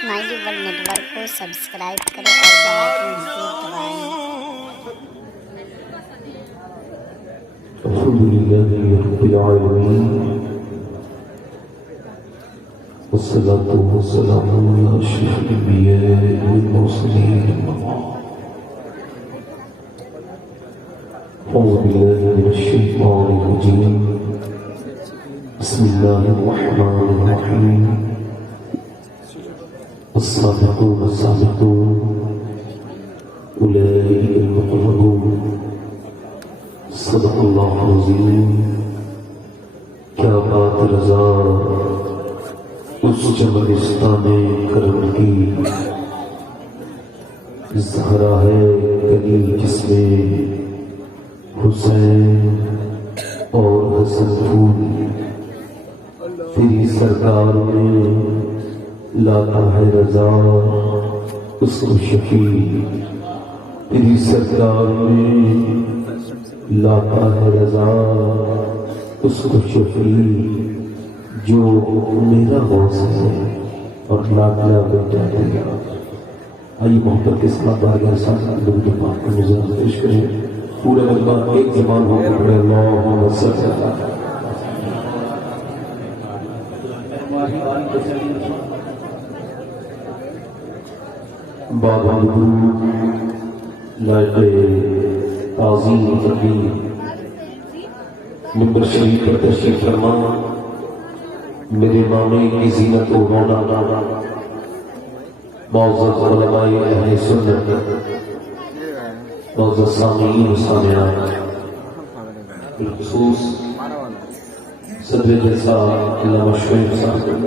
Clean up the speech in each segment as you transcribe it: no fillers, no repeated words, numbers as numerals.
اسماعیلی world net work کو subscribe کریں اور بیل آئیکن ضرور دبائیں۔ الحمد لله رب العالمين والصلاة والسلام على أشرف الأنبياء والمرسلين أعوذ بالله من الشيطان الرجيم بسم الله الرحمن الرحيم السابقون السابقون أولئك المقربون صدق اللہ العظیم۔ کیا بات رضا اس جملستان کرم کی، زہرا ہے گلی جس میں حسین اور حسن پھول، تیری سرکار میں لاتا ہے رضا اس کو شفیع، تیری سرکار میں لاتا ہے رضا اس کو شفیع، جو میرا غوث ہے اور لاڈلا بیٹا ہے۔ آئیے محبت کے ساتھ بارگاہ ساتھ درود پاک کو نظام پیش کریں، پورے مجمع ایک زبان ہو کر پڑھے اللہم صل علی بابا درود لائق تعظیم تقدیم ممبر شریف پر تشریف فرما، میرے مامے کی زینت و مولانا معزز علماء اہل سنت، معزز سامعین و سامعات، بالخصوص صدر جلسہ علامہ شعیب صاحب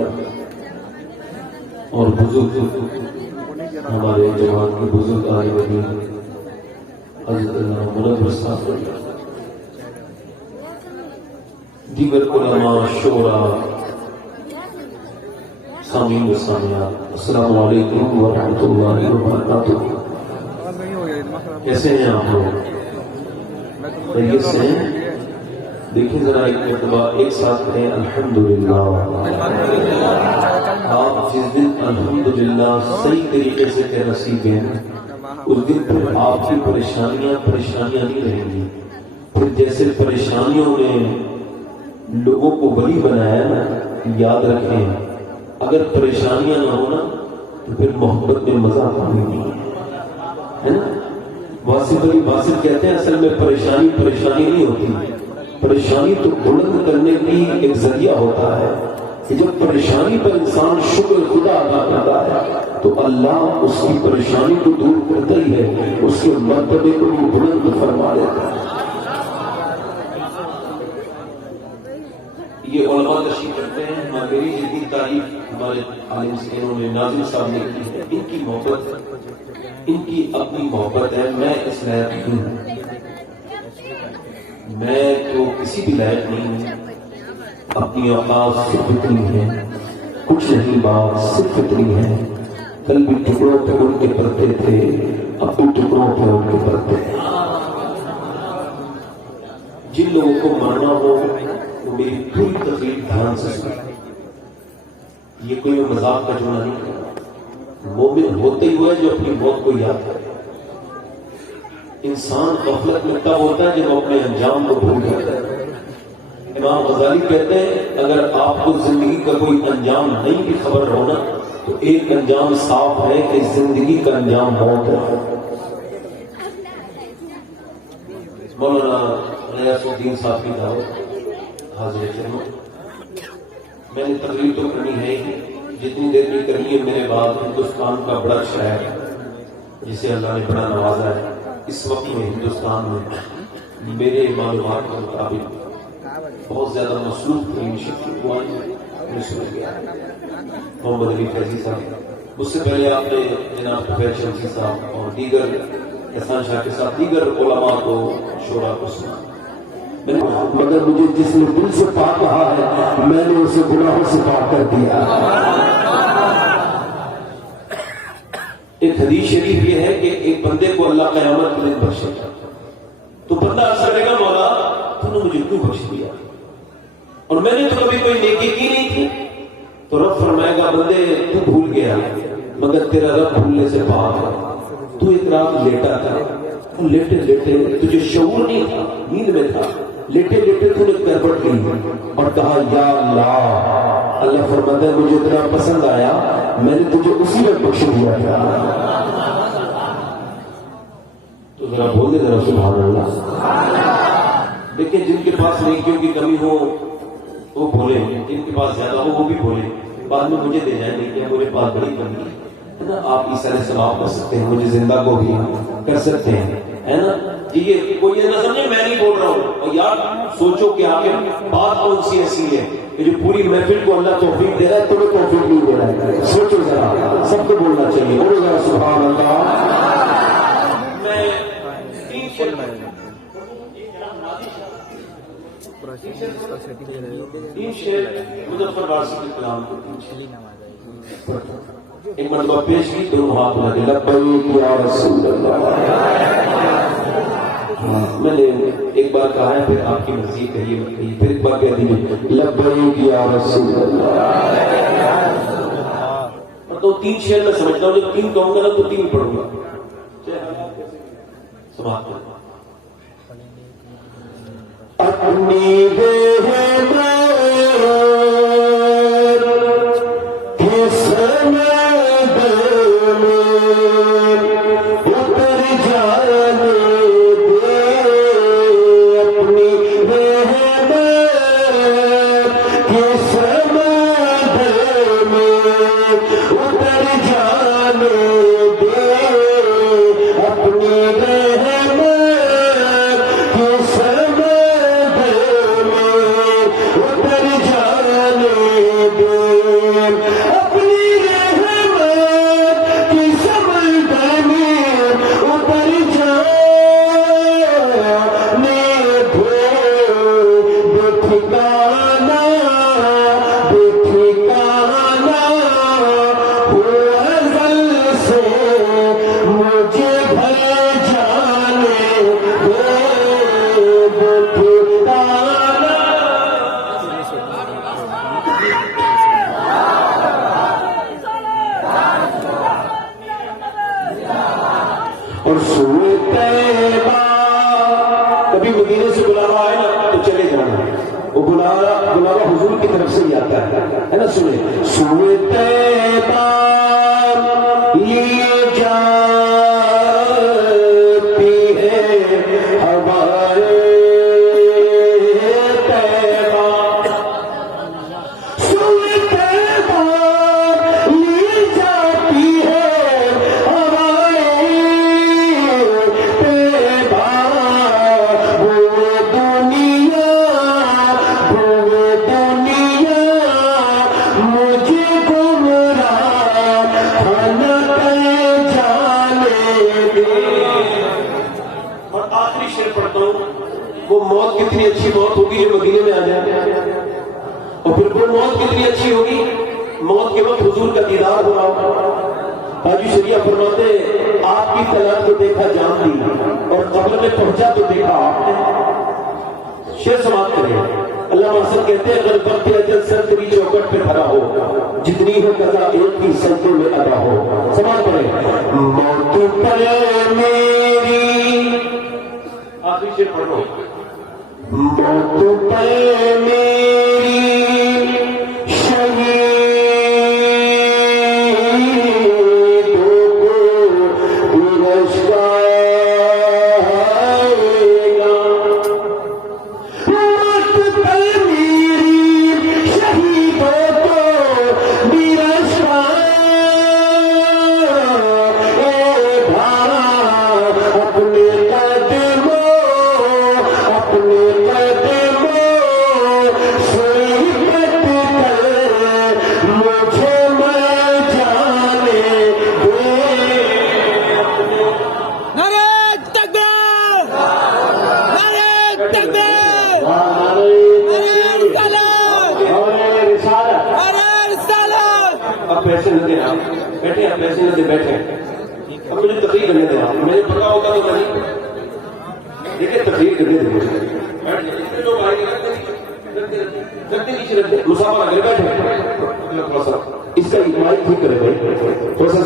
اور بزرگ ہمارے جماعت کے بزرگ عالم حضرت منور صاحب، دیگر علماء، شعراء، سامعین و سامعات، السلام علیکم ورحمۃ اللہ وبرکاتہ۔ کیسے ہیں آپ لوگ؟ خیریت سے ہیں؟ دیکھیں ذرا ایک مرتبہ ایک ساتھ کہیں الحمدللہ۔ آپ جس دن الحمدللہ صحیح طریقے سے کہنا سیکھیں، اس دن پھر آپ کی پریشانیاں نہیں رہیں گی۔ پھر جیسے پریشانیوں نے لوگوں کو ولی بنایا نا، یاد رکھیں اگر پریشانیاں نہ ہونا تو پھر محبت میں مزہ نہیں ہے نا۔ واصف علی واصف کہتے ہیں اصل میں پریشانی نہیں ہوتی، پریشانی تو بلند کرنے کی ایک ذریعہ ہوتا ہے کہ جب پریشانی پر انسان شکر خدا ادا کرتا ہے تو اللہ اس کی پریشانی کو دور کرتا ہی ہے، اس کے مرتبے کو بھی بلند فرما دیتا ہے۔ یہ علماء تشریف کرتے ہیں، میری جتنی تعریف ہمارے عالم سینوں نے ناظم صاحب نے کی ہے، ان کی محبت، ان کی اپنی محبت ہے۔ میں اس لائق نہیں ہوں، میں تو کسی بھی لائق نہیں ہوں، اپنی اوقات صرف اتنی ہے، کچھ نہیں بات صرف اتنی ہے، کل بھی ٹکڑوں پہ ان کے پرتے تھے، اب بھی ٹکڑوں پہ ان کے پرتے ہیں۔ جن لوگوں کو ماننا ہو وہ میری پوری تقریر دھیان سے سنیں، یہ کوئی مذاق کا جملہ نہیں کرتا۔ مومن ہوتے ہی ہوئے جو اپنی موت کو یاد کرے۔ انسان غفلت میں تب ہوتا ہے جب اپنے انجام کو بھول جاتا ہے۔ امام غزالی کہتے ہیں اگر آپ کو زندگی کا کوئی انجام نہیں بھی خبر ہونا تو ایک انجام صاف ہے کہ زندگی کا انجام موت ہے۔ مولانا غیاث الدین صاحب کی دعوت حاضر خدمت، میں نے تقریر تو کرنی ہے ہی، جتنی دیر کی کرنی ہے میرے بعد ہندوستان کا بڑا شہر جسے اللہ نے بڑا نوازا ہے، اس وقت میں ہندوستان میں میرے معلومات کے مطابق بہت زیادہ مصروف ترین شخص میں سن گیا محمد علی فیضی صاحب۔ اس سے پہلے آپ نے جناب طفیل شمسی صاحب اور دیگر احسان شاہ کے ساتھ دیگر علماء کو شعراء کو سنا، مگر مجھے جس نے دل سے پاک کہا ہے میں نے اسے گناہوں سے پاک کر دیا۔ ایک حدیث شریف یہ ہے کہ ایک بندے کو اللہ قیامت کے دن بخشے گا تو بندہ عرض کرے گا مولا تو نے مجھے کیوں بخش دیا، اور میں نے تو کبھی کوئی نیکی کی نہیں تھی، تو رب فرمائے گا بندے تو بھول گیا مگر تیرا رب بھولنے سے پاک ہے. تو ایک رات لیٹا تھا، لیٹے لیٹے تجھے شعور نہیں تھا، نیند میں تھا، لیٹے لیٹے تو نے کربٹ لی اور کہا یا اللہ. اللہ فرماتا ہے مجھے اتنا پسند آیا میں نے تجھے اسی میں بخش دیا تھا. تو ذرا بول دے ذرا سبحان اللہ. دیکھیں جن کے پاس نیکیوں کی کمی ہو وہ بھولے، جن کے پاس زیادہ ہو وہ بھی بھولے، بعد میں مجھے دے جائیں نیکیاں میرے پاس بڑی کمی ہے نا. آپ عیسیٰ ثواب کر سکتے ہیں، مجھے زندہ کو بھی کر سکتے ہیں، ہے نا. یہ کوئی یہ نہ سمجھے میں نہیں بول رہا ہوں. اور یار سوچو کہ آخر بات کون سی ایسی ہے کہ جو پوری محفل کو اللہ توفیق دے رہا ہے، تمہیں توفیق نہیں دے رہا ہے. سوچو ذرا، سب کو بولنا چاہیے. بولو ذرا سبحان اللہ. میں تین شعر مظفر وارثی کے کلام کو ایک مرتبہ پیش کی، دونوں ہاتھ لگے لبیک یا رسول اللہ. میں نے ایک بار کہا ہے، پھر آپ کی مرضی کہیے مت کہیے، پھر ایک بار کہہ دیجیے لبیک یا رسول اللہ. تو تین شعر میں سمجھتا ہوں، جب تین کہوں گا نا تو تین پڑھوں گا. سماعت کریں. اپنی اور سورہ طیبہ کبھی مدینے سے بلاوا آئے نا تو چلے جانا، وہ بلاوا حضور کی طرف سے ہی آتا ہے نا. سنیں سورہ طیبہ لیے جاتی ہے ہمارے طیبہ، سورہ طیبہ لیے جاتی ہے ہمارے طیبہ. وہ دنیا مجھے گمراہ نہ جانے دے. اور آخری شعر پڑھتا ہوں. وہ موت کتنی اچھی موت ہوگی جو مدینے میں آ جائے، اور پھر وہ موت کتنی اچھی ہوگی موت کے وقت حضور کا دیدار ہو رہا ہو. حاجی شریعہ فرماتے آپ کی طلعت کو دیکھا جان دی اور قبر میں پہنچا تو دیکھا آپ نے. شعر سماعت کریں. اللہ مقصد کہتے ہیں اگر وقت اجل سر تیری چوکٹ پہ کھڑا ہو، جتنی ہو قضا ایک ہی سجدے میں ادا ہو. سماعت کریں. موت پر میری، آخری شعر پڑھو. موت پر میری شہید پیسے نہ دینا، بیٹھے آپ پیسے نہ دے بیٹھے. اب مجھے تقریر کرنے دینا، مجھے پتا ہوگا تو میں دیکھیں تقریر کرنے دیں. مسافر اگر بیٹھے اس کا مائک ٹھیک کرے بھائی، تھوڑا سا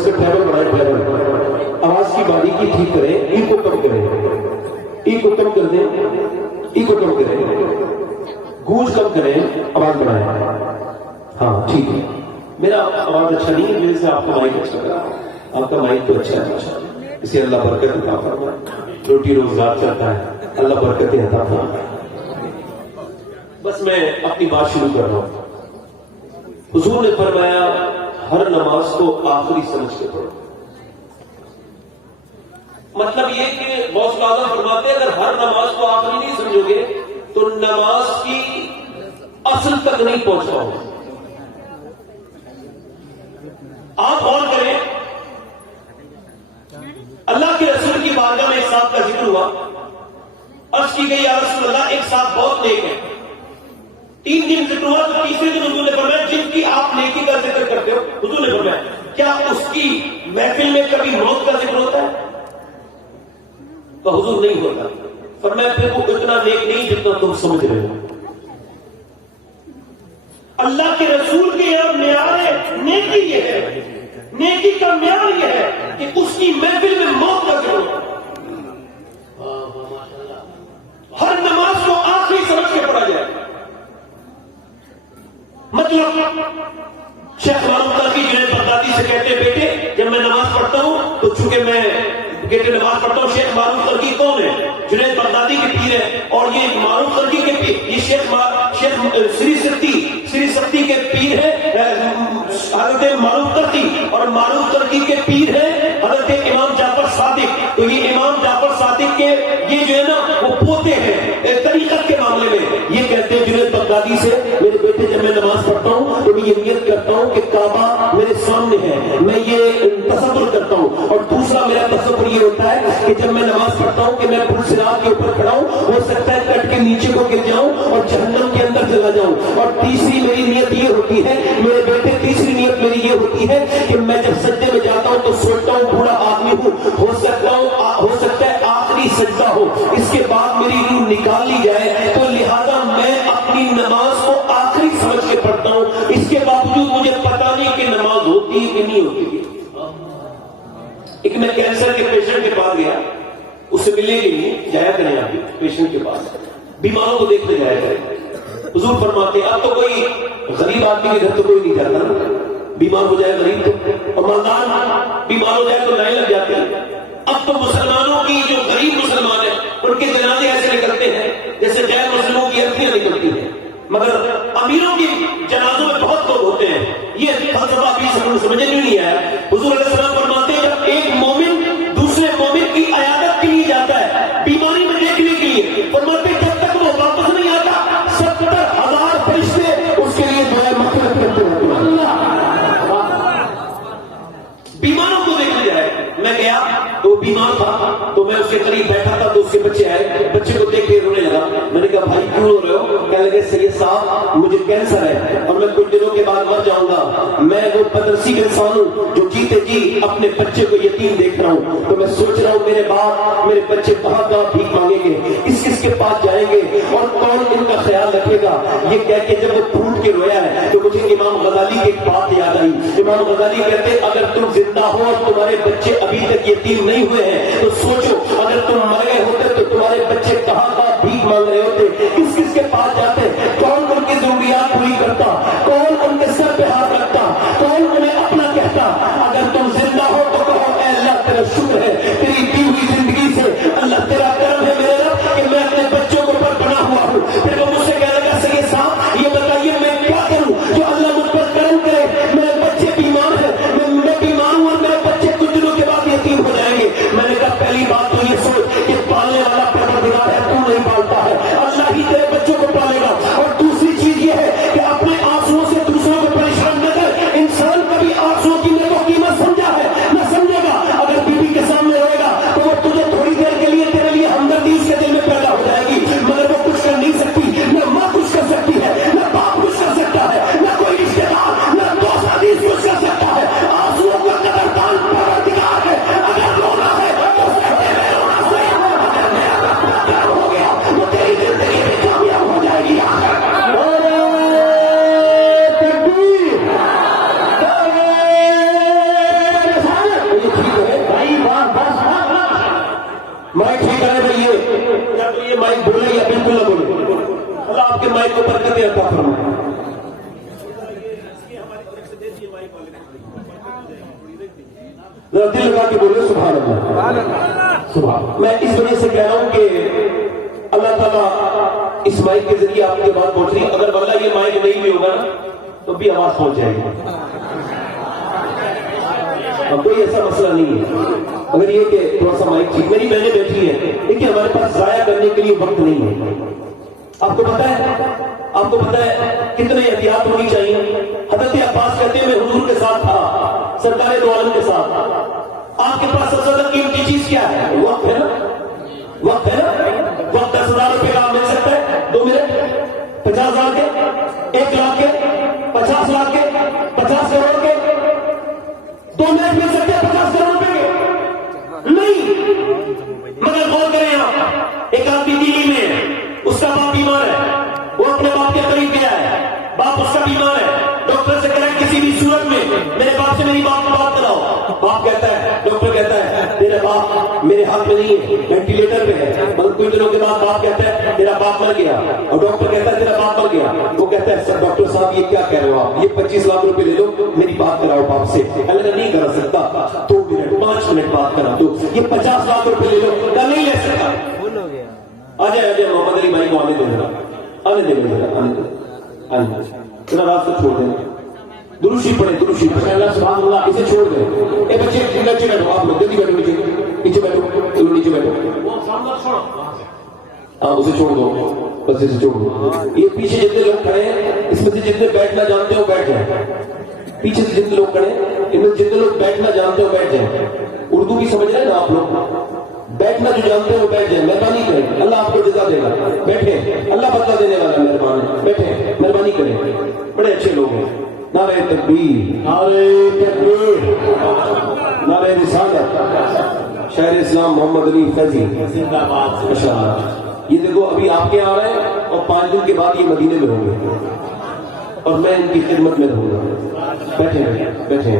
ہاں ٹھیک ہے. میرا آواز اچھا نہیں ہے، میرے سے آپ کا مائک اچھا کرا. آپ کا مائک تو اچھا ہے ماشاءاللہ. اسے اللہ برکت عطا فرمائے. روٹی روزگار چلتا ہے، اللہ برکتیں عطا فرمائے. بس میں اپنی بات شروع کر رہا ہوں. حضور نے فرمایا ہر نماز کو آخری سمجھ کے پڑھو. مطلب یہ کہ غوث اعظم فرماتے ہیں اگر ہر نماز کو آخری نہیں سمجھو گے تو نماز کی اصل تک نہیں پہنچ پاؤ گے. آپ غور کریں، اللہ کے رسول کی بارگاہ میں ایک صاحب کا ذکر ہوا. عرض کی گئی یا رسول اللہ ایک صاحب بہت نیک ہے. 3 دن ذکر ہوا تو تیسرے دن حضور نے فرمایا جن کی آپ نیکی کا ذکر کرتے ہو، حضور نے فرمایا کیا اس کی محفل میں کبھی موت کا ذکر ہوتا ہے؟ تو حضور نہیں ہوتا. فرمایا پھر وہ اتنا نیک نہیں جتنا تم سمجھ رہے ہو. اللہ کے رسول کے یہاں معیار نیکی یہ ہے، نیکی کا معیار یہ ہے کہ اس کی محفل میں موت کا ذکر ہوتا ہے. ہر نماز کو آخری سمجھ کے پڑھا جائے. مطلب شیخ معروف کی جنید بغدادی سے کہتے ہیں بیٹے جب میں نماز پڑھتا ہوں تو چونکہ میں کہتے نماز پڑھتا ہوں. شیخ معروف ترکی کون ہے؟ جنید بغدادی کے پیر ہے. اور یہ معروف ترکی کے پیر، یہ شیخ سری سکتی کے پیر ہے حضرت معروف ترکی، اور معروف ترکی کے پیر ہے حضرت امام جعفر صادق. تو یہ امام جعفر صادق کے یہ جو ہے نا وہ پوتے ہیں طریقت کے معاملے میں. یہ کہتے ہیں جنید بغدادی سے میرے بیٹے جب میں نماز پڑھتا ہوں تو میں یہ نیت کرتا ہوں کہ کعبہ میرے سامنے ہے، میں یہ تصور کرتا ہوں. اور دوسرا میرا تصور یہ ہوتا ہے کہ جب میں نماز پڑھتا ہوں کہ میں پل صراط کے اوپر کھڑا ہوں، ہو سکتا ہے کٹ کے نیچے کو گر جاؤں اور جہنم کے اندر چلا جاؤں. اور تیسری میری نیت یہ ہوتی ہے میرے بیٹے، تیسری نیت میری یہ ہوتی ہے کہ میں جب سجدے میں جاتا ہوں تو سوچتا ہوں بوڑھا آدمی ہوں، ہو سکتا ہے آخری سجدہ ہو، اس کے بعد میری روح نکال لی جائے. تو لہذا میں اپنی نماز کو آخری سمجھ کے پڑھتا ہوں. اس کے باوجود مجھے پتا نہیں کہ نماز ہوتی ہے کہ نہیں ہوتی ہے. ایک میں کینسر کے پیشنٹ کے پاس گیا، اس سے ملنے کے لیے جایا کریں. آپ پیشنٹ کے پاس بیماروں کو دیکھنے جایا کریں. حضور فرماتے ہیں اب تو کوئی غریب آدمی کے گھر تو کوئی نہیں جاتا نا، بیمار ہو جائے غریب تو، اور مالدار بیمار ہو جائے تو لائن لگ جاتی ہے. اب تو مسلمانوں کی جو غریب مسلمان ہیں ان کے جنازے ایسے نکلتے ہیں جیسے غیر مسلموں کی ارتیاں نکلتی ہیں، مگر امیروں کی جنازوں میں بہت لوگ ہوتے ہیں. یہ فلسفہ بھی سمجھنے نہیں آیا. حضور علیہ السلام فرماتے ہیں جب ایک مومن دوسرے مومن کی عیادت کے لیے جاتا ہے، بیماری میں دیکھنے کے لیے، فرماتے ہیں جب تک وہ واپس نہیں آتا 70,000 فرشتے اس کے لیے دعائیں مغفرت کرتے ہوتے ہیں. بیماروں کو دیکھنے جائے. میں گیا تو وہ بیمار تھا تو میں اس کے قریب بیٹھا تھا تو اس کے بچے آئے، بچے کو دیکھ کے رونے لگا. میں نے کہا بھائی کیوں رو رہے ہو؟ کہنے لگے سید صاحب مجھے کینسر ہے اور میں کچھ دنوں کے بعد مر جاؤں گا. میں وہ بدنصیب انسان ہوں جو جیتے جی اپنے بچے کو یتیم دیکھ رہا ہوں. تو میں سوچ رہا ہوں میرے باپ میرے بچے کہاں بھیک مانگیں گے، کس کے پاس جائیں گے اور کون ان کا خیال رکھے گا. یہ کہہ کے جب وہ پھوٹ کے رویا ہے تو مجھے امام غزالی کی ایک بات یاد آئی. امام غزالی کہتے اگر تم زندہ ہو اور تمہارے بچے ابھی تک یتیم نہیں ہوئے ہیں تو سوچو اگر تم مر گئے ہوتے تو تمہارے بچے کہاں بھیک مانگ رہے ہوتے، کس کے پاس جاتے، کون ان کی ضروریات پوری کرتا، کون ان کے سر پہ ہاتھ رکھتا، کون انہیں اپنا کہتا. اگر تم زندہ ہو تو کہو اے اللہ تیرا شکر ہے تیری دی ہوئی زندگی سے، اللہ تیرا کرم ہے میرے رب کہ میں اپنے بچوں کے اوپر بنا ہوا ہوں. پھر وہ مجھ سے کہنے لگا سید صاحب یہ بتائیے میں کیا کروں جو اللہ مجھ پر کرم کرے. میرے بچے بیمار ہیں، میں بیمار ہوں اور میرے بچے کچھ دنوں کے بعد یتیم ہو جائیں گے. میں نے کہا پہلی بات تو یہ سوچ کہ پالنے والا پروردگار ہے، تو نہیں پالتا ہے، اللہ ہی تیرے بچوں کو پالے گا. اور دوسری چیز یہ ہے کہ اپنے آنسوؤں سے دوسروں کو پریشان نہ کر. انسان کبھی آنسوؤں کی میرے کو قیمت سمجھا ہے نہ سمجھے گا. اگر بیوی کے سامنے رہے گا تو وہ تجھے تھوڑی دیر کے لیے تیرے لیے ہمدردی اس کے دل میں پیدا ہو جائے گی، مگر وہ کچھ کر نہیں سکتی. نہ ماں کچھ کر سکتی ہے، نہ باپ کچھ کر سکتا ہے، نہ کوئی رشتے دار، نہ دوست عزیز کچھ کر سکتا ہے. آنسوؤں کا قدردان پروردگار ہے. اگر رونا ہے تو سجدے میں رونا صحیح ہے. اگر میرا رب پیار ہو گیا تو تیری زندگی میں کامیاب ہو جائے گی. مائک ٹھیک ہے بھائی، یا تو یہ مائک بولے یا بالکل نہ بولے. اللہ آپ کے مائک کو برکتیں عطا فرمائے. ذرا دل لگا کے بولے سبحان اللہ سبحان۔ میں اس وجہ سے کہہ رہا ہوں کہ اللہ تعالیٰ اس مائک کے ذریعے آپ کی بات پہنچ رہی ہے، اگر واللہ یہ مائک نہیں بھی ہوگا تو بھی آواز پہنچ جائے گی، اب کوئی ایسا مسئلہ نہیں ہے۔ اگر یہ کہ تھوڑا سا مائک ٹھیک، میری بہنیں بیٹھی ہیں لیکن ہمارے پاس ضائع کرنے کے لیے وقت نہیں ہے۔ آپ کو پتا ہے کتنے احتیاط ہونی چاہیے۔ حضرت عباس کہتے ہیں میں حضور کے ساتھ تھا، سرکار دو عالم کے ساتھ۔ آپ کے پاس سب سے زیادہ قیمتی چیز کیا ہے؟ وقت ہے نا، وقت ہے نا۔ وقت 10,000 روپے کا مل سکتا ہے 2 منٹ، 50,000 کے، 1 لاکھ کے، 50 لاکھ کے، 50 کروڑ کے 2 منٹ مل سکتے ہیں 50 کروڑ روپے کے؟ نہیں۔ مگر غور کریں آپ، ایک آدمی دلی میں ہے، اس کا باپ بیمار ہے، وہ اپنے باپ کے قریب گیا ہے، باپ اس کا بیمار ہے، ڈاکٹر سے کہہ رہا ہے کسی بھی صورت میں میرے باپ سے میری باپ کو بات کراؤ۔ باپ کہتا ہے، ڈاکٹر کہتا ہے تیرا باپ میرے ہاتھ میں نہیں ہے، وینٹیلیٹر پہ ہے۔ مگر کچھ دنوں کے بعد باپ کہتا ہے تیرا باپ مر گیا، اور ڈاکٹر کہتا ہے تیرا باپ مر گیا۔ وہ کہتا ہے سر ڈاکٹر صاحب یہ کیا کہہ رہے ہو آپ، یہ 25 لاکھ روپے لے لو، میری بات کراؤ باپ سے۔ اللہ نہیں کرا سکتا، 2 منٹ 5 منٹ بات کرا دو، یہ 50 لاکھ روپے لے لو، نہیں لے سکتا۔ آ جائے محمد علی بھائی کو آنے دے ذرا، آنے دے ذرا رات سے چھوڑ دیں، دروشی پڑھے، دروشی پڑھے، اللہ سبحان اللہ، اسے چھوڑ دیں۔ اے بچے نیچے بیٹھو، آپ لوگ جلدی بیٹھو، نیچے بیٹھو، چلو نیچے بیٹھو، ہاں اسے چھوڑ دو، بس اسے چھوڑ دو۔ یہ پیچھے جتنے لوگ کھڑے ہیں اس میں سے جتنے بیٹھنا جانتے ہو بیٹھ جائیں، پیچھے سے جتنے لوگ کھڑے ہیں ان میں جتنے لوگ بیٹھنا جانتے ہو بیٹھ جائیں۔ اردو بھی سمجھ رہے ہیں نا آپ لوگ، بیٹھنا جو جانتے ہیں وہ بیٹھ جائیں، مہربانی کریں، اللہ آپ کو جزا دے گا۔ بیٹھے، اللہ بدلہ دینے والا مہربان ہے، بیٹھے، مہربانی کریں، بڑے اچھے لوگ ہیں۔ نعرہ تکبیر، نعرہ تکبیر، نعرہ رسالت، شاعر اسلام محمد علی فیضی ماشاء اللہ۔ یہ دیکھو ابھی آپ کے آ رہے ہیں اور 5 دن کے بعد یہ مدینے میں ہوں گے اور میں ان کی خدمت میں رہوں گا۔ بیٹھے بیٹھے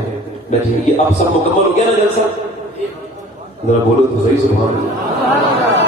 بیٹھے، یہ آپ سب مکمل ہو گیا نا جلسہ؟ ذرا بولو تو صحیح سبحان اللہ۔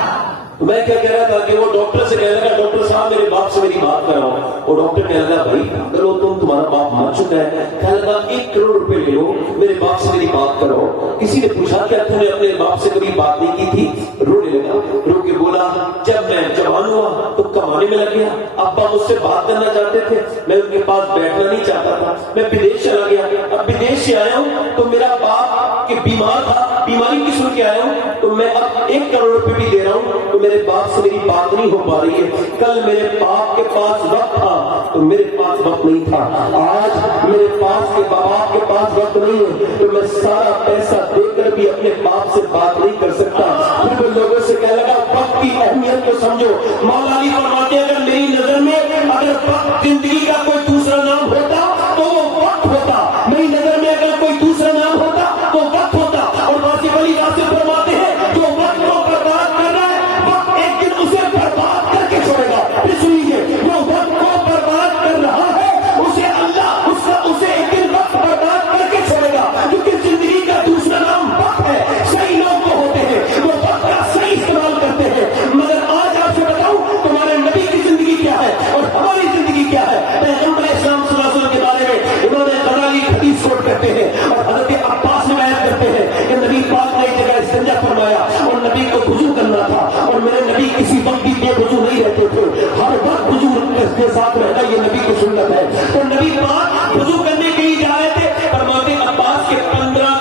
تو میں کیا کہہ رہا تھا کہ وہ ڈاکٹر سے کہنے لگا ڈاکٹر صاحب میرے باپ سے میری بات کراؤ۔ وہ ڈاکٹر کہنے لگا بھائی کرو تمہارا باپ مر چکا ہے۔ کہنے لگا 1 کروڑ روپے لے لو، میرے باپ سے میری بات کراؤ۔ کسی نے پوچھا کیا تم نے اپنے باپ سے کبھی بات نہیں کی تھی؟ رونے لگا، رو کے بولا جب میں جوان ہوا تو کمانے میں لگ گیا، ابا مجھ سے بات کرنا چاہتے تھے، میں ان کے پاس بیٹھنا نہیں چاہتا تھا، میں بدیش چلا گیا، اب بدیش سے آیا ہوں تو میرا باپ کہ بیمار تھا، بیماری کی سن کے آیا ہوں تو میں اب 1 کروڑ روپے بھی دے رہا ہوں تو میرے باپ سے میری بات نہیں ہو پا رہی ہے۔ کل میرے باپ کے پاس وقت تھا تو میرے پاس وقت نہیں تھا، آج میرے پاس کے باپ کے پاس وقت نہیں ہے تو میں سارا پیسہ دے کر بھی اپنے باپ سے بات نہیں کر سکتا۔ پھر وہ لوگوں سے کہنے لگا وقت کی اہمیت کو سمجھو۔ مولا علی فرماتے ہیں اگر میری نظر میں اگر وقت زندگی کا کوئی دوسرا نام ہوتا تو وہ وقت ہوتا، میری نظر میں اگر کوئی دوسرا نام ہوتا تو وقت ہوتا۔ اور واصف علی واصف فرماتے ہیں جو وقت کو برباد کر رہا ہے وقت ایک دن اسے برباد کر کے چھوڑے گا۔ پھر سنیے، جو وقت کو برباد کر رہا ہے اسے اللہ اسے ایک دن وقت برباد کر کے چھوڑے گا، کیونکہ زندگی کا دوسرا نام وقت ہے۔ صحیح لوگ وہ ہوتے ہیں وہ وقت کا صحیح استعمال کرتے ہیں۔ مگر آج آپ سے بتاؤں تمہارے نبی کی زندگی کیا ہے اور ہماری زندگی کیا ہے۔ پیغمبر اسلام صلی اللہ علیہ وسلم کے بارے میں انہوں نے غزالی حدیث کوٹ کرتے ہیں اور حضرت عباس نے بیان کرتے ہیں کہ نبی پاک نے ایک جگہ استنجا فرمایا اور نبی کو وضو کرنا تھا اور میرے نبی کسی وقت بھی بے وضو نہیں رہتے تھے، ہر وقت وضو کے ساتھ رہنا یہ نبی کی سنت ہے۔ تو نبی پاک وضو کرنے کے لیے جا رہے تھے، فرماتے عباس کے 15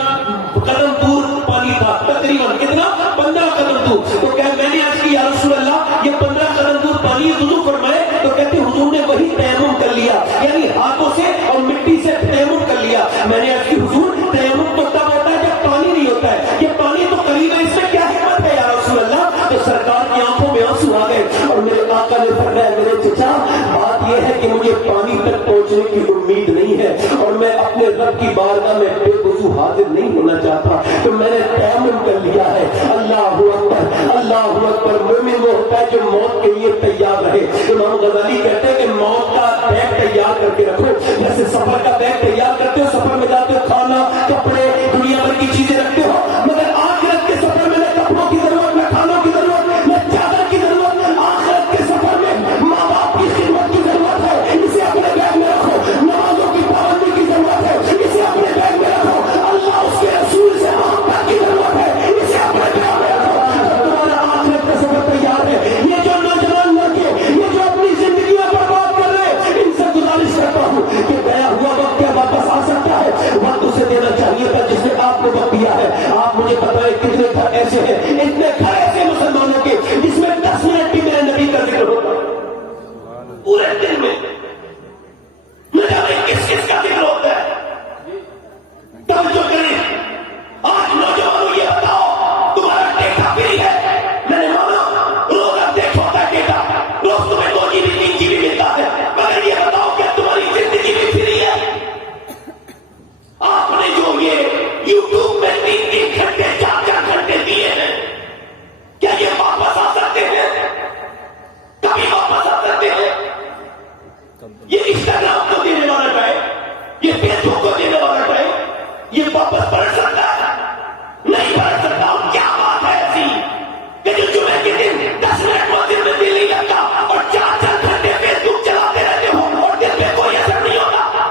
قدم دور پانی تھا، تقریباً کتنا 15 قدم دور۔ تو کہ میں نے عرض کی یا رسول اللہ یہ 15 قدم دور پانی وضو فرمائے، تو کہتے حضور نے وہی تیمم کر لیا، یعنی ہاتھوں سے اور مٹی سے تیمم کر لیا۔ میں نے عرض کی حضور تیمم تو تب ہوتا ہے جب پانی نہیں ہوتا ہے، یہ پانی تو قریب ہے، اس میں کیا حکمت ہے یا رسول اللہ؟ تو سرکار کی آنکھوں میں آنسو آ گئے اور میرے آقا نے فرمایا میرے چچا بات یہ ہے کہ مجھے پانی تک پہنچنے کی امید نہیں ہے اور میں اپنے رب کی بارگاہ میں بے وضو حاضر نہیں ہونا چاہتا، تو میں نے تیمم کر لیا ہے۔ اللہ اکبر، اللہ اکبر۔ مومن وہ ہوتا ہے جو موت کے لیے تیار رہے۔ امام غزالی کہتے ہیں کہ موت کا بیگ تیار کر کے رکھو، جیسے سفر کا بیگ تیار کرتے ہو، سفر میں جاتے ہو کھانا کپڑے دنیا بھر کی چیزیں رکھتے ہو، مگر آخرت کے سفر میں نہ کپڑوں کی ضرورت، نہ کھانوں کی ضرورت، نہ چادر کی ضرورت۔ آخرت کے سفر میں ماں باپ کی خدمت کی ضرورت ہے، اسے اپنے بیگ میں رکھو۔ نمازوں کی پابندی کی ضرورت ہے، اسے اپنے بیگ میں رکھو۔ اللہ اس کے رسول سے یہ واپس پلٹ سکتا ہے؟ نہیں پلٹ سکتا. کیا بات ہے ایسی کہ جو جمعے کے دن 10 منٹ مسجد میں دل نہیں لگتا اور 4 گھنٹے فیس بک چلاتے رہتے ہو اور دل پہ کوئی اثر نہیں ہوتا؟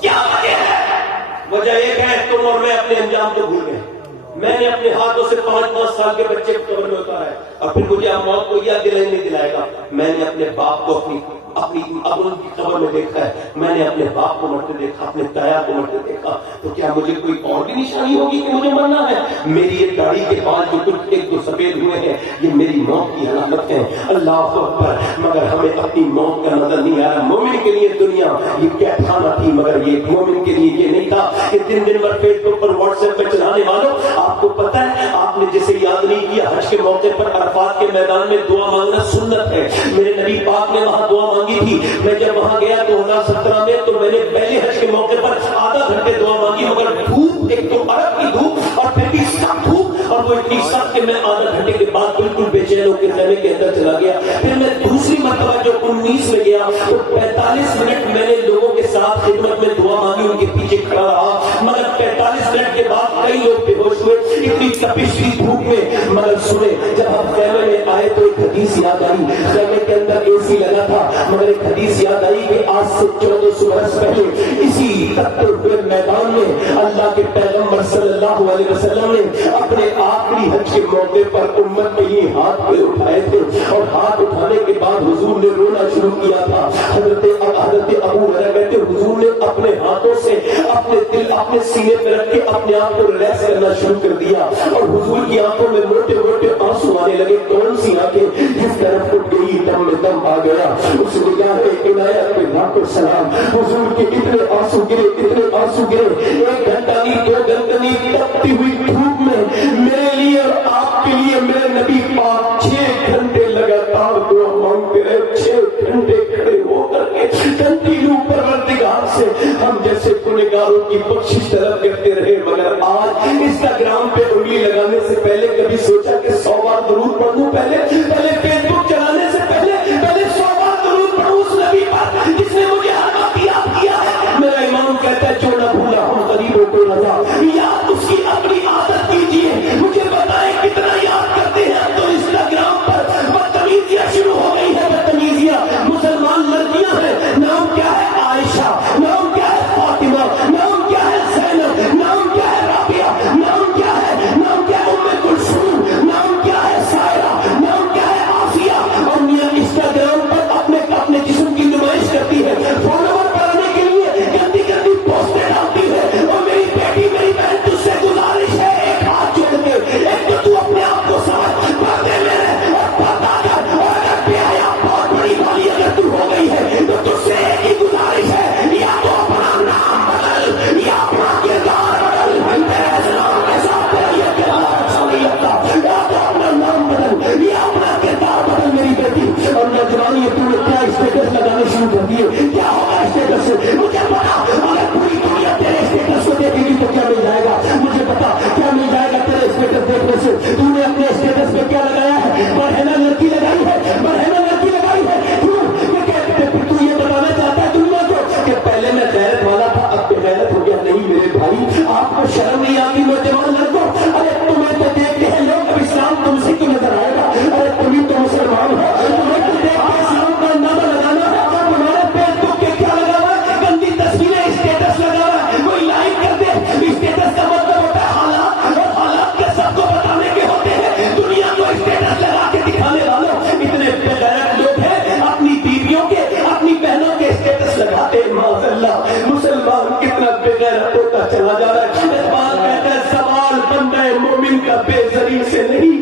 کیا وجہ ہے؟ وجہ ایک ہے، تم اور میں اپنے انجام کو بھول گئے. میں نے اپنے ہاتھوں سے 5 سال کے بچے کو قبر میں اتارا ہے اور پھر مجھے اب موت کو یاد دلائی نہیں دلائے گا. میں نے اپنے باپ کو اپنی اب ان کی قبر میں دیکھا ہے. میں نے اپنے باپ کو مرتے دیکھا، اپنے تایا کو مرتے دیکھا. تو کیا مجھے کوئی اور بھی نشانی ہوگی کہ مجھے مرنا ہے؟ میری یہ داڑھی کے بال جو کچھ ایک دو سفید ہوئے ہیں یہ میری موت کی علامت ہے. اللہ اکبر. مگر ہمیں اپنی موت کا نظر نہیں آ رہا. مومن کے لیے دنیا یہ کیا کھانا تھی، مگر یہ مومن کے لیے یہ نہیں تھا کہ دن بھر فیس بک پر واٹس ایپ پہ چلانے والوں. آپ کو پتا ہے آپ نے جسے یاد نہیں کیا، حج کے موقع پر عرفات کے میدان میں دعا مانگنا سنت ہے. میرے نبی پاک نے وہاں دعا مانگی تھی. میں جب وہاں گیا 2017 میں تو میں نے پہلے حج کے موقع پر آدھا گھنٹے دعا مانگی، مگر دھوپ ایک تو عرب کی دھوپ اور پھر بھی سخت دھوپ، اور وہ اتنی سخت کہ میں آدھا گھنٹے کے بعد بالکل بے چین ہو کے خیمے کے اندر چلا گیا. پھر میں دوسری مرتبہ جو 19 میں گیا تو 45 منٹ میں نے لوگوں کے ساتھ خدمت میں دعا مانگی، ان کے پیچھے کھڑا رہا. مگر 45 منٹ کے بعد کئی لوگ بے ہوش ہوئے اتنی تپش کی دھوپ میں. مگر سنے جب ہم خیمے میں آئے تو ایک حدیث یاد آئی. خیمے کے اندر اے سی لگا تھا، مگر ایک حدیث یاد آئی کہ آج سے 1400 برس پہلے اسی تپتے ہوئے میدان میں اللہ کے پیغمبر صلی اللہ علیہ وسلم نے اپنے آخری حج کے موقع پر امت کے لیے ہاتھ پہ اٹھائے تھے، اور ہاتھ اٹھانے کے بعد حضور نے رونا شروع کیا تھا. حضرت ابو ہریرہ کہتے حضور نے اپنے ہاتھوں سے اپنے دل اپنے سینے پہ رکھ کے اپنے آپ کو ریلیکس کرنا شروع کر دیا، اور حضور کی آنکھوں میں موٹے موٹے آنسو آنے لگے. کون سی آنکھیں؟ جس طرف اٹھ گئی دم میں دم آ گیا. اس نگاہ عنایت پہ لاکھوں سلام. حضور کے اتنے آنسو گرے، اتنے آنسو گرے. 1 گھنٹہ نہیں، 2 گھنٹے نہیں، تپتی ہوئی دھوپ میں میرے لیے اور آپ کے لیے میرے نبی پاک 6 گھنٹے لگاتار دعا مانگتے رہے. 6 گھنٹے کھڑے ہو کر کے کنٹینیو پروردگار سے ہم جیسے گنہگاروں کی بخشش طلب کرتے رہے. مگر آج انسٹاگرام پہ انگلی لگانے سے پہلے کبھی سوچا کہ 100 بار درود پڑھوں؟ پہلے فیس بک چلانے سے پہلے 100 بار درود پڑھوں اس نبی پر جس نے مجھے ہر وقت یاد کیا ہے. میرا امام کہتا ہے جو نہ بھولا ہم غریبوں کو رضا، یاد اس کی اپنی عادت کیجیے. مجھے بتائیں کتنا یاد کرتے ہیں. تو انسٹاگرام پر بدتمیزیاں شروع ہو گئی ہے. بدتمیزیاں مسلمان لڑکیاں ہیں. نام کیا ہے؟ عائشہ. نام کیا ہے؟ فاطمہ. نام کیا ہے؟ زینب. نام کیا ہے؟ رابعہ. نام کیا ہے؟ نام کیا ہے؟ ام کلثوم. نام کیا ہے؟ سائرہ. نام کیا ہے؟ آسیہ. اور میاں انسٹاگرام پر اپنے جسم کی نمائش کرتی ہے، فالوور بڑھانے کے لیے گندی گندی پوسٹیں ڈالتی ہے. اور میری بیٹی میری بہن تجھ سے گزارش ہے ایک ہاتھ جوڑ کے، ایک تو اپنے آپ کو سمجھ پردے میں رہ اور پردہ کر. اور اگر بے حیا بہت بڑی والی اگر تو ہو گئی ہے تو تجھ سے ایک ہی گزارش ہے، یا تو اپنا نام بدل یا اپنا کردار بدل. میرے اسلام کے ساتھ تیرا یہ کردار اچھا نہیں لگتا، یا تو اپنا نام بدل یا اپنا کردار بدل. میری بیٹی اور نوجوانی تو نے کیا اسٹیٹس لگانے شروع کر دیے؟ کیا ہوگا اسٹیٹس سے؟ مجھے پتا اگر پوری دنیا تیرے اسٹیٹس کو دیکھے گی تو کیا مل جائے گا؟ مجھے پتا کیا مل جائے گا تیرے اسٹیٹس دیکھنے سے. تو نے اپنے اسٹیٹس پہ کیا لگایا ہے؟ برہنہ لڑکی لگائی ہے. برہنہ لڑکی لگائی ہے. تو یہ بتانا چاہتا ہے دنیا کو کہ پہلے میں غیرت والا تھا اب بے غیرت ہو گیا. نہیں میرے بھائی، آپ کو شرم نہیں آتی نوجوان لڑکوں؟ ارے تمہیں تو دیکھتے ہیں لوگ، اب اسلام تم سے تو نظر آئے گا. ارے تمہیں تو مسلمان ہو، تمہیں تو دیکھ کے اسلام کا اندازہ لگانا ہے. اور تمہارے فیس بک کے کیا لگا ہوا ہے؟ گندی تصویریں، اسٹیٹس لگا ہوا ہے. کوئی لائک کر دے. اسٹیٹس کا مطلب ہوتا ہے حالات، اور حالات کے سب کو بتانے کے ہوتے ہیں. دنیا کو اسٹیٹس لگا کے دکھانے والوں اتنے بے غیرت لوگ ہیں، اپنی بیویوں کے اپنی بہنوں کے اسٹیٹس لگاتے. معاذ اللہ، مسلمان کتنا بے غیرت ہوتا چلا جا رہا ہے. اقبال کہتا ہے سوال بندہ مومن کا بے زری سے نہیں،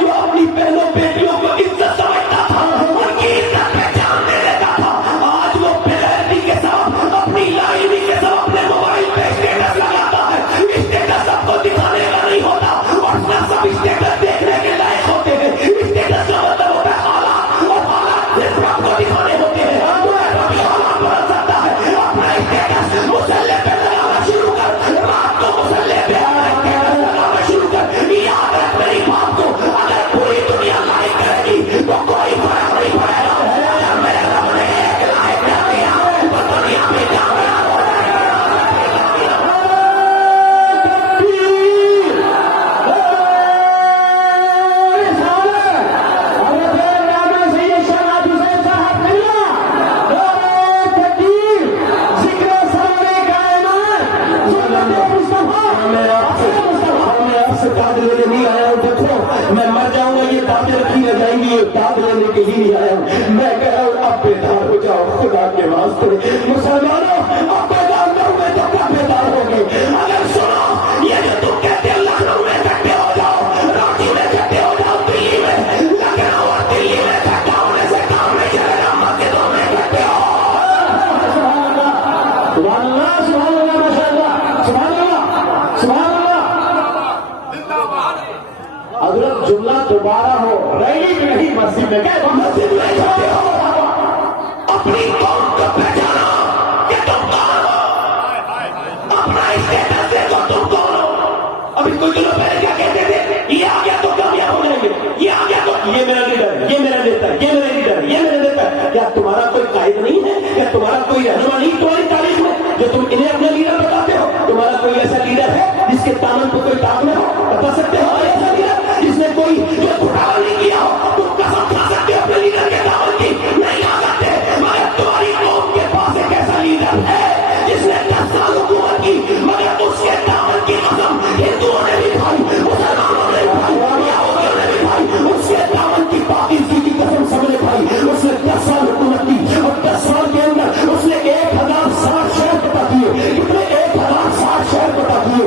جو اپنی بہنوں بیٹیوں کو عزت سمجھتا تھا ان کی عزت پہچان دے دیتا تھا، آج وہ بے غیرتی کے ساتھ اپنی لائنی کے ساتھ اپنے موبائل پہ اسٹیٹس لگاتا ہے. اسٹیٹس سب کو دکھانے کا نہیں ہوتا، اور نہ سب اسٹیٹس دیکھنے کے لائق ہوتے ہیں. اسٹیٹس کا مطلب ہوتا ہے حالات، اور حالات صرف آپ کو دکھانے ہوتے ہیں. کبھی حالات بدل سکتا ہے. اپنا اسٹیٹس مسلح پہ لگانا شروع کر. رات کو مسلح پہ اپنا اسٹیٹس لگانا شروع کر. یاد رکھ میری بات کو، سے داد لینے نہیں آیا ہوں. دیکھو میں مر جاؤں گا, یہ باتیں رکھی نہ جائیں گی, یہ داد لینے کے لیے نہیں آیا ہوں. میں کہہ رہا ہوں اب بیدار ہو جاؤ خدا کے واسطے. مسلمانوں اب بیدار نہ ہوئے تو کیا بیدار ہوگے؟ اگر سنو یہ جو تم کہتے ہیں لکھنؤ میں اکٹھے ہو جاؤ, راچی میں اکٹھے ہو جاؤ, دلی میں, لکھنؤ اور دلی میں اکٹھا ہونے سے کام نہیں چلے گا, مسجدوں میں اکٹھے ہو. سبحان اللہ, سبحان اللہ, ماشاء اللہ, سبحان اللہ, سبحان اللہ. حضرت جملہ دوبارہ ہو, ریلی میں نہیں مسجد میں, مسجد میں اکٹھے ہو. اپنی قوم کو پہچانا کہ تم کون ہو, اپنا اسٹیٹس دیکھو تم کون ہو. ابھی کچھ دنوں پہلے کیا کہتے تھے, یہ آ گیا تو کامیاب ہو جائیں گے, یہ آ گیا تو یہ میرا لیڈر ہے, یہ میرا نیتا ہے, یہ میرا لیڈر ہے, یہ میرا نیتا ہے. کیا تمہارا کوئی قائد نہیں ہے, کیا تمہارا کوئی رہنما نہیں تمہاری تاریخ میں جو تم انہیں اپنا لیڈر بتاتے ہو؟ تمہارا کوئی ایسا لیڈر ہے جس کے دامن کو کوئی داغ نہ ہو؟ بتا سکتے ہو ایسا لیڈر جس نے کوئی جو گھوٹالا نہیں کیا ہو؟ تم قسم کھا سکتے ہو اپنے لیڈر کے دامن کی؟ نہیں آ سکتے. مگر تمہاری قوم کے پاس ایک ایسا لیڈر ہے جس نے 10 سال حکومت کی, مگر اس کے دامن کی قسم ہندوؤں نے بھی کھائی, مسلمانوں نے بھی کھائی, یہودیوں نے بھی کھائی, اس کے دامن کی پاکیزگی کی قسم سب نے کھائی. اس نے 10 سال حکومت کی اور 10 سال کے اندر اس نے 1060 شہر بتا دیے. کتنے 1060 شہر بتا دیے,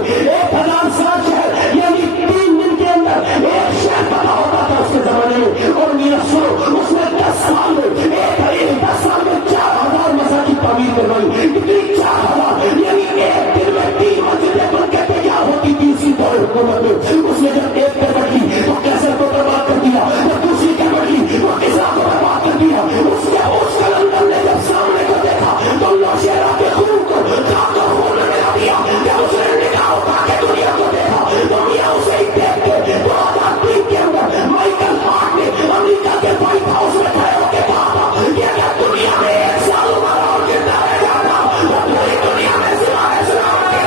1060 شہر, یعنی 3 دن کے اندر ایک شہر پتا ہوتا تھا اس کے زمانے میں. اور میرا سنو, اس نے 10 سال میں 10 سال میں 4000 مساجد تعمیر کروائی. کتنی 4000, یعنی ایک دن میں 3 مسجدیں بن کے تیار ہوتی تھی اسی دور حکومت میں. اس نے جب ایک کربٹ لی تو کیسر کو برباد کر دیا, جب دوسری کربٹ لی تو کسرا کو برباد کر دیا. اس کلندر نے جب سامنے کو دیکھا تو نوشہرہ کے خون کو خون میں ملا دیا. جب اس نے نگاہ اٹھا کے دنیا کو دیکھا تو میاں اسے ہی دیکھ کے 2003 کے اندر مائیکل ہارٹ نے امریکہ کے وائٹ ہاؤس میں کھڑے ہو کے کہا تھا کہ اگر دنیا میں 1 سال ہمارا اور زندہ رہ جاتا تو پوری دنیا میں سوائے اسلام کے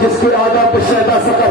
جس کے آدھا پشیدہ سکر,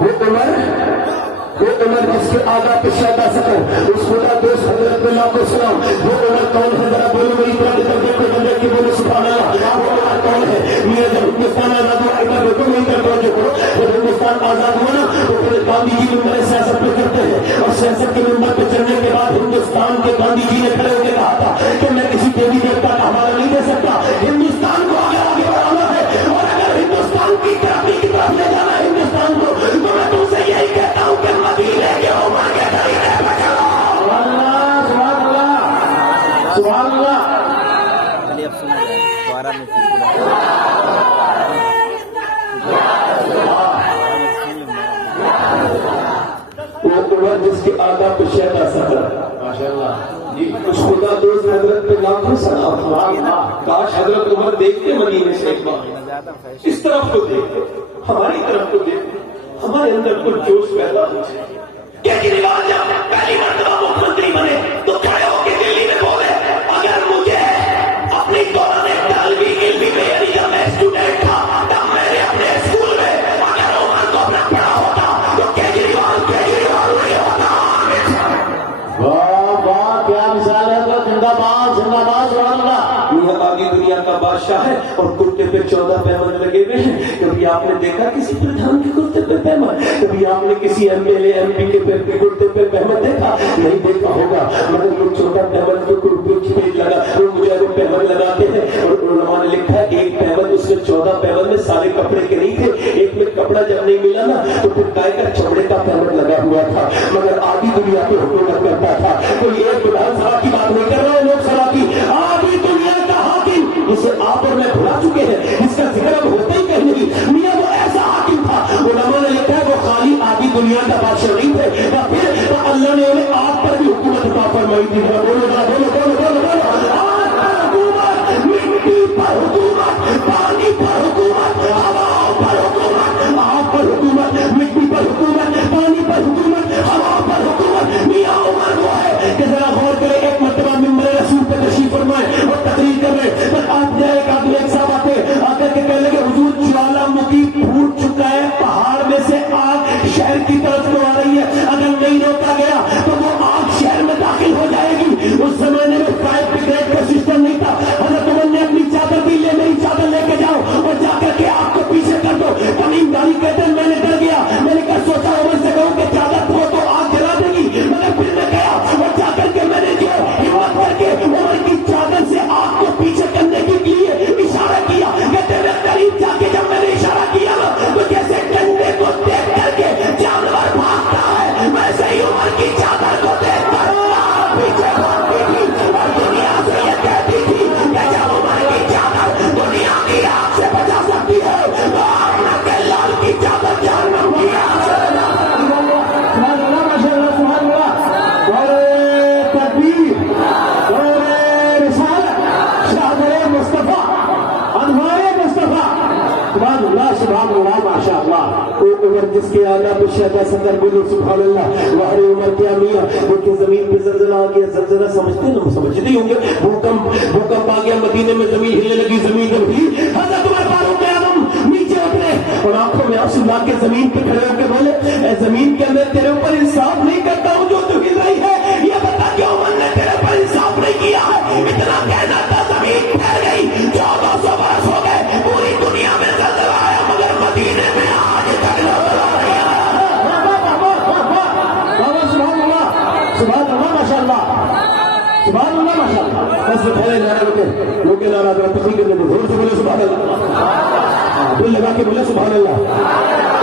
وہ عمر جس کے آدھا پشیدہ سکر, اس خدا دوست حضرت اللہ کو سلام. وہ عمر کون ہے ذرا بولو میری طرف دیکھ کے بندے کی بولو سبحان اللہ. وہ عمر کون ہے؟ میرا جب ہندوستان آزاد ہوا, ایک بار دیکھو میری طرف توجہ کرو. جب ہندوستان آزاد ہوا نا تو پھر گاندھی جی ممبر سیاست پہ کرتے ہیں, اور سیاست کے ممبر پہ چڑھنے کے بعد ہندوستان کے گاندھی جی نے کھڑے ہو کے کہا تھا کہ میں کسی دیوی دیوتا کا حوالہ نہیں دے سکتا, ہندوستان کو آگے بڑھانا ہے. اور اگر ہندوستان کی ترقی کی طرف لے جانا ہے ہندوستان کو, تو میں تم سے یہی کہتا ہوں کہ مدینے کے عمر کے طریقے پہ چلو. سبحان اللہ, سبحان اللہ, سبحان اللہ. وہ عمر جس کے آدھا پشیدہ سکر, ماشاء اللہ جی, اس خدا دوست حضرت پہ لاکھوں سلام. کاش حضرت عمر دیکھتے مدینے سے ایک بار, اس طرف کو دیکھتے, ہماری طرف کو دیکھتے, ہمارے اندر کچھ جوش پیدا ہو جائے. کیجریوال جب پہلی مرتبہ مکھ منتری بنے تو کھڑے ہو کے دلی میں بولے, اگر مجھے اپنی دوران طالبی علمی میں, یعنی جب میں اسٹوڈنٹ تھا تب میں نے اپنے اسکول میں اگر عمر کو اپنا پڑھا ہوتا تو کیجریوال نہیں ہوتا. واہ واہ, کیا مثال ہے. تو زندہ باد, زندہ باد, سبحان اللہ. یہ آگے دنیا کا بادشاہ ہے اور کرتے پہ 14 پیمن لگے ہوئے ہیں. کبھی آپ نے دیکھا کسی پردھان کے کرتے پہ پیمن؟ کبھی آپ نے کسی M L A M P کے کرتے پہ پیمن دیکھا؟ نہیں دیکھا ہوگا. مگر وہ 14 پیمن کے کرتے پہ لگا, وہ مجھے ابھی پیمن لگاتے ہیں. اور علماء نے لکھا ہے ایک پیمن, اس میں 14 پیمن میں سارے کپڑے کے نہیں تھے, ایک میں کپڑا جب نہیں ملا نا تو پھر گائے کا چمڑے کا پیمن لگا ہوا تھا. مگر آدھی دنیا پہ حکومت کرتا تھا. کوئی ایک ودھان سبھا کی بات نہیں کر رہا ہے, لوک سبھا کی. آدھی دنیا کا حاکم جسے آپ اور میں بھلا چکے ہیں, جس کا ذکر اب ہوتا ہی کہیں نہیں, میاں وہ ایسا حاکم تھا. علماء نے لکھا ہے وہ خالی آدھی دنیا کا بادشاہ نہیں تھے, پھر تو اللہ نے انہیں آگ پر بھی حکومت عطا فرمائی تھی. بولو بولو بولو بولو بولو. آگ پر حکومت, مٹی پر حکومت, پانی پر حکومت, ہواؤں پر حکومت. آگ پر حکومت, مٹی پر حکومت, پانی پر حکومت, ہوا پر حکومت. میاں عمر وہ ہے کہ ذرا غور سبحان اللہ ماشاء اللہ. وہ عمر جس کے آنا پہ شہدا صدر بولو سبحان اللہ. وہی عمر کیا میاں کہ زمین پہ زلزلہ آ گیا. زلزلہ سمجھتے ہیں نا, سمجھتے ہی ہوں گے. بھوکمپ آ گیا مدینے میں, زمین ہلنے لگی, زمین جب ہلی حضرت عمر فاروق اعظم نیچے اترے اور آنکھوں میں آنسو لا کے زمین پہ کھڑے ہو کے بولے اے زمین کے اندر تیرے اوپر انصاف نہیں کرتا ہوں جو تو ہل رہی ہے, یہ بتا کہ عمر نے تیرے اوپر انصاف نہیں کیا ہے. اتنا کہنا تھا زمین پھیل گئی, 1400 برس ہو گئے, پوری دنیا میں زلزلہ آیا مگر مدینے میں آج تک زلزلہ نہیں آیا. سبحان اللہ سبحان اللہ ماشاء اللہ سبحان اللہ ماشاء اللہ. بس پہلے نعرہ روکے نعرہ تقریر کرنے کو زور سے بولے سبحان اللہ, دل لگا کے بولے سبحان اللہ,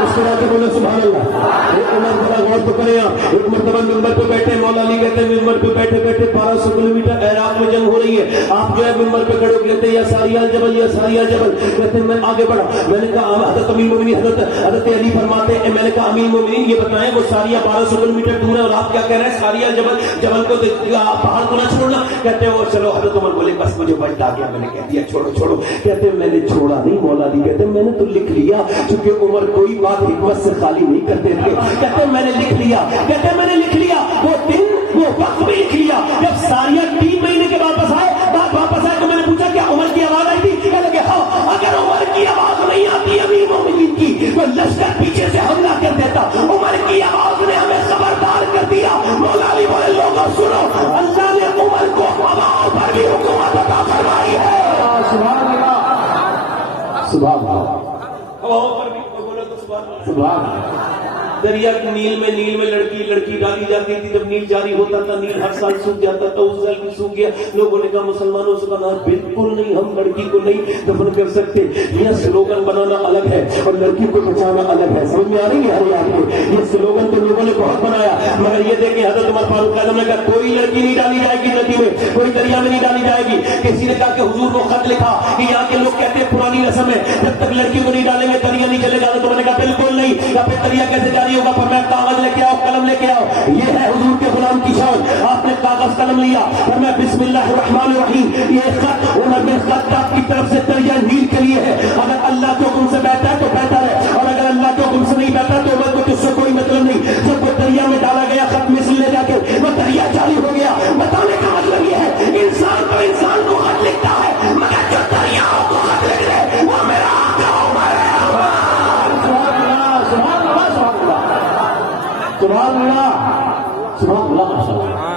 اس طرح کے بولے سبحان اللہ. ایک عمر بڑا غور تو کرے. ایک مرتبہ ممبر پہ بیٹھے, مولا علی کہتے ہیں ممبر پہ بیٹھے بیٹھے 1200 کلومیٹر عراق میں جنگ ہو رہی ہے. آپ جو ہے ممبر پہ کھڑے کہتے ہیں یا ساریہ جبل یا ساریہ جبل. کہتے ہیں میں آگے بڑھا, میں نے کہا حضرت امیر المومنین حضرت علی فرماتے ہیں, میں نے کہا امیر المومنین یہ بتائیں وہ ساریہ 1200 کلومیٹر دور ہے اور آپ کیا کہہ رہے ہیں ساریہ جبل کو پہاڑ کو نہ چھوڑنا. کہتے ہیں وہ چلو. حضرت عمر بولے بس مجھے وقت آ گیا, میں نے کہہ دیا چھوڑو چھوڑو. کہتے ہیں میں نے چھوڑا نہیں مولا علی, کہتے ہیں میں نے تو لکھ لیا, چونکہ عمر کوئی بات حکمت سے خالی نہیں کرتے تھے. کہتے ہیں میں نے لکھ لیا, کہتے ہیں میں نے لکھ لیا وہ دن وہ وقت بھی لکھ لیا جب ساریہ 3 مہینے کے واپس آئے تو میں نے پوچھا کیا عمر کی آواز آئی تھی؟ کہنے لگے ہاں. اگر عمر کی آواز نہیں آتی امیر مومنین کی وہ لشکر پیچھے سے حملہ کر دیتا. عمر کی آواز نے ہمیں خبردار کر دیا. مولا علی بولے لوگوں سنو, اللہ نے عمر کو ہواؤں پر بھی حکومت عطا فرمائی ہے. سبحان اللہ سبحان اللہ. ہواؤں پر بھی بولو تو سبحان اللہ. دریا نیل میں لڑکی ڈالی جاتی تھی. جب نیل جاری ہوتا تھا نیل ہر سال سوکھ جاتا تھا. اس سال بھی سوکھ گیا. لوگوں نے کہا مسلمانوں سے کہا بالکل نہیں, ہم لڑکی کو نہیں دفن کر سکتے. یہ سلوگن بنانا الگ ہے اور لڑکی کو بچانا الگ ہے. سمجھ میں آ رہی ہے ہر آپ کو؟ یہ سلوگن تو لوگوں نے بہت بنایا, مگر یہ دیکھیں حضرت عمر فاروق اعظم نے کہا کوئی لڑکی نہیں ڈالی جائے گی ندی میں, کوئی دریا میں نہیں ڈالی جائے گی. کسی نے کہا کہ حضور کو خط لکھا کہ یہاں کے لوگ کہتے ہیں پرانی رسم ہے جب تک لڑکی کو نہیں ڈالیں گے دریا نہیں چلے گا. تو میں نے کہا بالکل نہیں. یا پھر دریا کیسے جاری ہوگا؟ پر میں کاغذ لے کے آؤ, قلم لے کے آؤ. یہ ہے حضور کے غلام کی شان. آپ نے کاغذ قلم لیا, پر میں بسم اللہ الرحمن الرحیم. یہ خط عمر بن خطاب کی طرف سے دریا نیل کے لیے ہے. اگر اللہ کے حکم سے بہتا ہے تو بہتر ہے, اور اگر اللہ کے حکم سے نہیں بہتا تو عمر کو اس سے کوئی مطلب نہیں. جب وہ دریا میں ڈالا گیا خط مصر لے جا کے وہ دریا جاری ہو گیا. بتانے کا مطلب یہ ہے انسان تو انسان کو خط لکھتا ہے, مگر جو دریاؤں کو خط لکھ رہے وہ میرا آقا عمر ہے. سبحان اللہ سبحان اللہ سبحان اللہ سبحان اللہ.